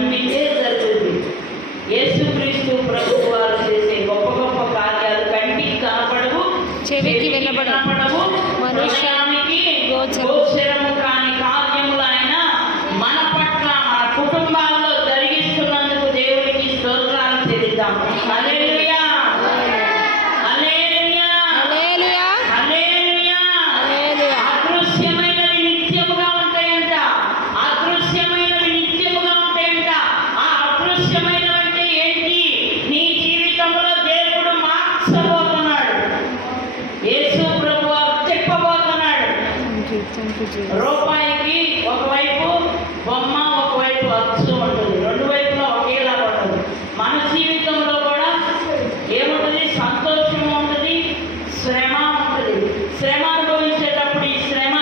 నమ్మితే జరుగుతుంది. యేసుక్రీస్తు ప్రభువు వారు చేసే గొప్ప గొప్ప కార్యాలు కంటికి కనపడవు, చెవికి వినపడవు, మనుష్యానికి గోచరము కాని కార్యములు ఆయన మన పట్ల మన కుటుంబాల్లో జరిగిస్తున్నందుకు దేవునికి స్తోత్రాలు చెల్లిద్దాం. హల్లెలూయా, హల్లెలూయా, హల్లెలూయా, హల్లెలూయా. అదృశ్యమైనవి నిత్యముగా ఉంటాయంట, అదృశ్యమైనవి నిత్యముగా ఉంటాయంట. ఆ అదృశ్యమైనవంటే ఏంటి? నీ జీవితంలో దేవుడు మార్చబోతున్నాడు, యేసు ప్రభువు చెప్పబోతున్నాడు. రూపాయికి ఒకవైపు బొమ్మ, ఒకవైపు అచ్చు ఉంటుంది, రెండు వైపులా ఒకేలా ఉంటుంది. మన జీవితంలో కూడా ఏముంటుంది? సంతోషం ఉంటుంది, శ్రమ ఉంటుంది. శ్రమ అనుభవించేటప్పుడు ఈ శ్రమ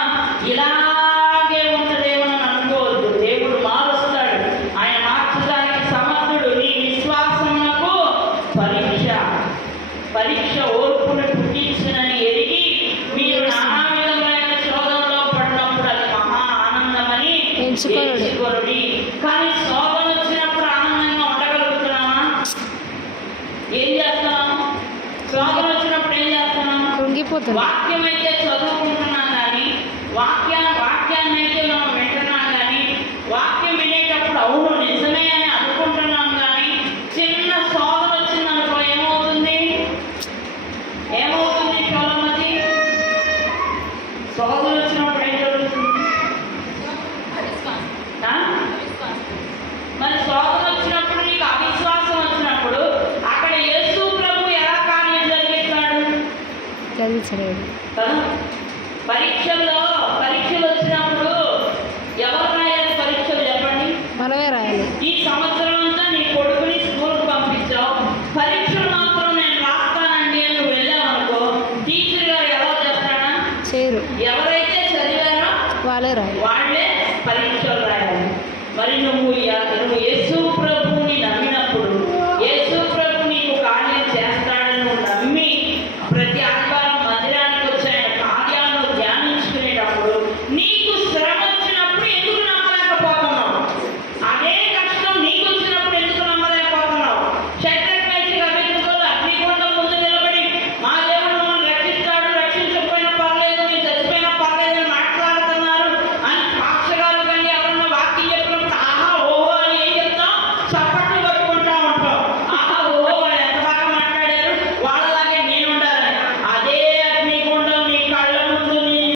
ఇలాగే ఉంటుందేమో అని అనుకోవద్దు. దేవుడు మారుస్తాడు, ఆయన మార్చడానికి సమర్థుడు. నీ విశ్వాసమునకు పరీక్ష ఓర్పును పుట్టించునని ఎరిగి మీరు నానా విధమైన శోధనలో పడినప్పుడు అది మహా ఆనందమని ఎంచుకోరుడి. కానీ శోధన వచ్చినప్పుడు ఆనందంగా ఉండగలుగుతున్నామా? ఏం చేస్తున్నాము? శోధన వచ్చినప్పుడు ఏం చేస్తున్నాము? వాక్యం అయితే చదువుకుంటున్నాం కానీ, వాక్యాన్ని అయితే మనం వింటున్నాం కానీ, వాక్యం వినేటప్పుడు అవును నిజమే అని అనుకుంటున్నాం కానీ, చిన్న శోధన వచ్చిందనుకో ఏమవుతుంది? చోళమతి శోధన వచ్చినప్పుడు ఏం జరుగుతుంది? మరి శోధన వచ్చినప్పుడు, నీకు అవిశ్వాసం వచ్చినప్పుడు అక్కడ యేసు ప్రభు ఎలా కార్యం జరిగిస్తాడు? పరీక్షలు వచ్చినప్పుడు ఎవరు రాయాలి పరీక్షలు? చెప్పండి, మనమే రాయాలి. ఈ సంవత్సరం అంతా నీ కొడుకుని స్కూల్కి పంపించావు, పరీక్షలు మాత్రం నేను రాస్తానండి అని నువ్వు వెళ్ళావనుకో, టీచర్ గారు ఎలా చేస్తాడా? ఎవరైతే చదివారో వాళ్ళే పరీక్షలు రాయాలి. మరి నువ్వు యేసు